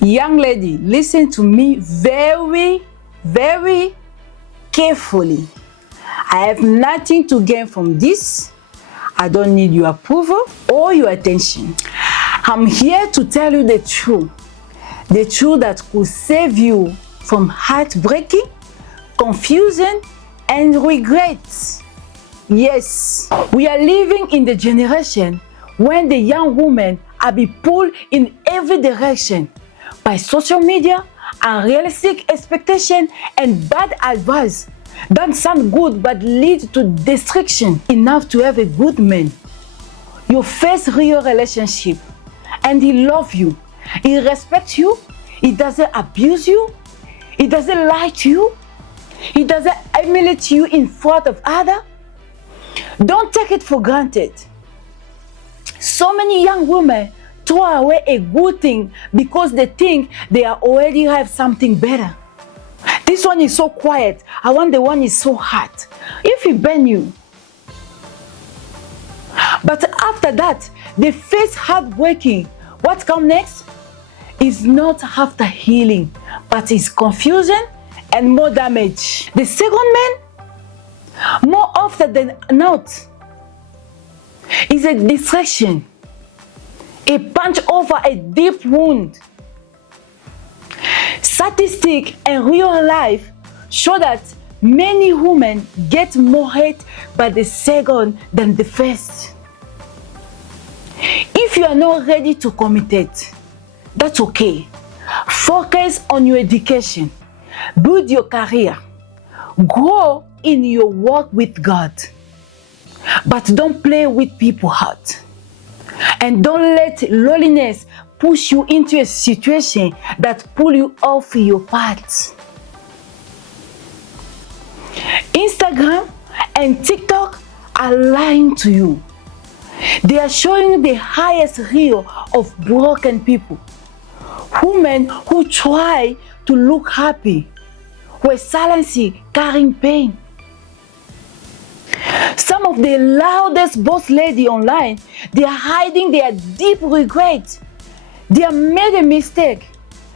Young lady, listen to me very, very carefully. I have nothing to gain from this. I don't need your approval or your attention. I'm here to tell you the truth that could save you from heartbreaking, confusion, and regrets. Yes, we are living in the generation when the young women are being pulled in every direction by social media, unrealistic expectation, and bad advice that sound good but lead to destruction. Enough to have a good man. You face real relationship and he loves you, he respects you, he doesn't abuse you, he doesn't lie to you, he doesn't humiliate you in front of others. Don't take it for granted. So many young women throw away a good thing because they think they already have something better. This one is so quiet, I want the one is so hot. If he burn you. But after that, they face heartbreaking. What comes next is not after healing, but is confusion and more damage. The second man, more often than not, is a distraction, a punch over a deep wound. Statistics and real life show that many women get more hurt by the second than the first. If you are not ready to commit, that's okay. Focus on your education, build your career, grow in your work with God. But don't play with people's heart. And don't let loneliness push you into a situation that pull you off your path. Instagram and TikTok are lying to you. They are showing the highest reel of broken people. Women who try to look happy, were silently carrying pain. Some of the loudest boss ladies online, they are hiding their deep regret. They have made a mistake.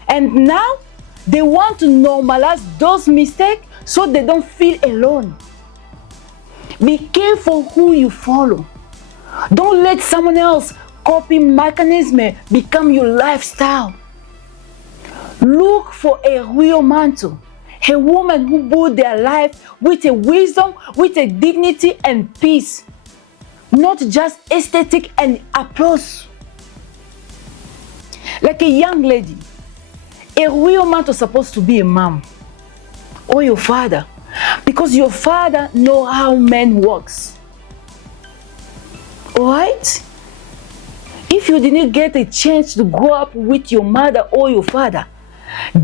And now they want to normalize those mistakes so they don't feel alone. Be careful who you follow. Don't let someone else's coping mechanism become your lifestyle. Look for a real mantle, a woman who built their life with a wisdom, with a dignity and peace, not just aesthetic and applause. Like a young lady, a real mantle is supposed to be a mom or your father, because your father knows how men works. Alright? If you didn't get a chance to grow up with your mother or your father,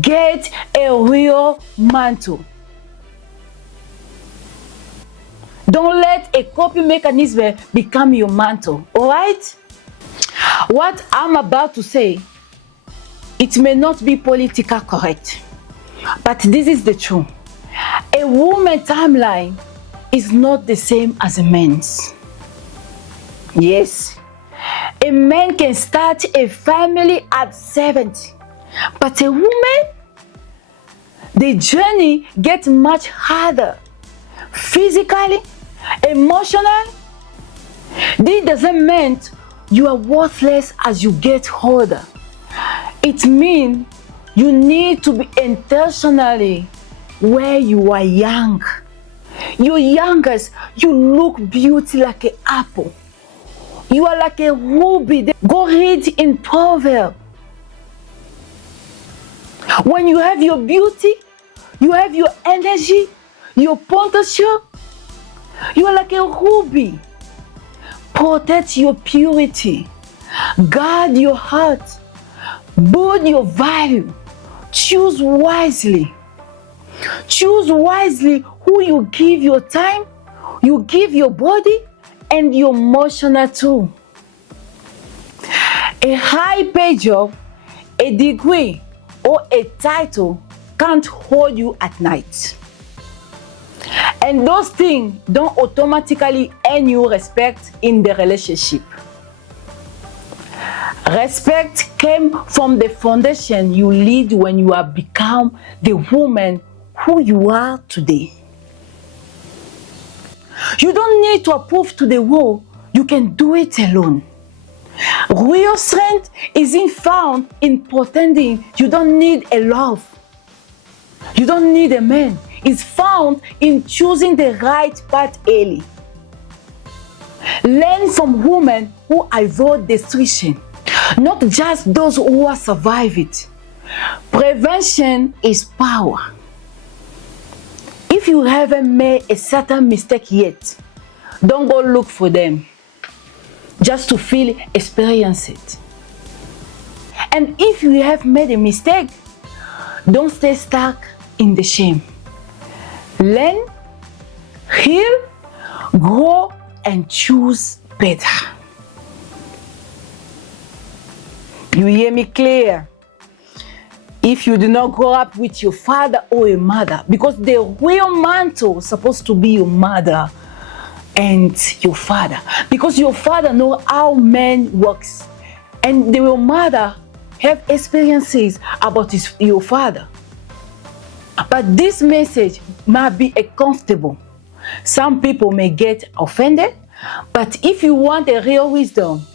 get a real mantle. Don't let a coping mechanism become your mantle. Alright? What I'm about to say, it may not be politically correct, but this is the truth. A woman's timeline is not the same as a man's. Yes, a man can start a family at 70, but a woman, the journey gets much harder. Physically, emotionally. This doesn't mean you are worthless as you get older. It means you need to be intentionally where you are young. You're youngest, you look beauty like an apple. You are like a ruby. Go read in Proverbs. When you have your beauty, you have your energy, your potential, you are like a ruby. Protect your purity. Guard your heart. Build your value. Choose wisely. Choose wisely who you give your time, you give your body, and your emotional too. A high-paid job, a degree, or a title can't hold you at night. And those things don't automatically earn you respect in the relationship. Respect came from the foundation you laid when you have become the woman who you are today. You don't need to prove to the world you can do it alone. Real strength isn't found in pretending you don't need a love. You don't need a man. It's found in choosing the right path early. Learn from women who avoid destruction, not just those who have survived it. Prevention is power. If you haven't made a certain mistake yet, don't go look for them. Just to feel, experience it. And if you have made a mistake, don't stay stuck in the shame. Learn, heal, grow, and choose better. You hear me clear? If you do not grow up with your father or your mother, because the real mantle is supposed to be your mother and your father, because your father knows how man works, and your mother have experiences about your father. But this message might be uncomfortable. Some people may get offended, but if you want a real wisdom,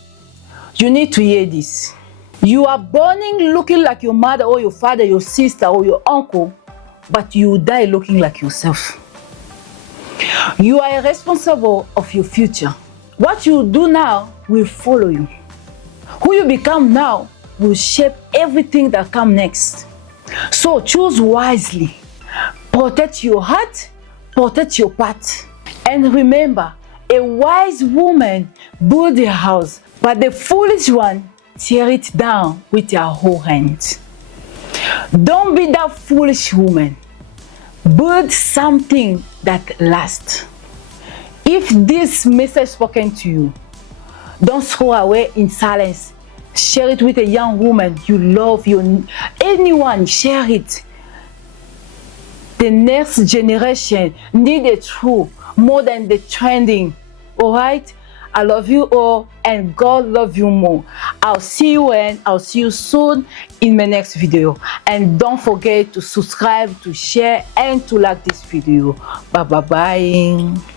you need to hear this. You are born looking like your mother or your father, your sister or your uncle, but you die looking like yourself. You are responsible of your future. What you do now will follow you. Who you become now will shape everything that comes next. So choose wisely. Protect your heart, protect your path. And remember, a wise woman builds a house, but the foolish one tear it down with her whole hand. Don't be that foolish woman. Build something that lasts. If this message spoken to you, don't throw away in silence. Share it with a young woman you love, anyone, share it. The next generation need the truth more than the trending. All right? I love you all, and God love you more. I'll see you soon in my next video. And don't forget to subscribe, to share, and to like this video. Bye bye bye.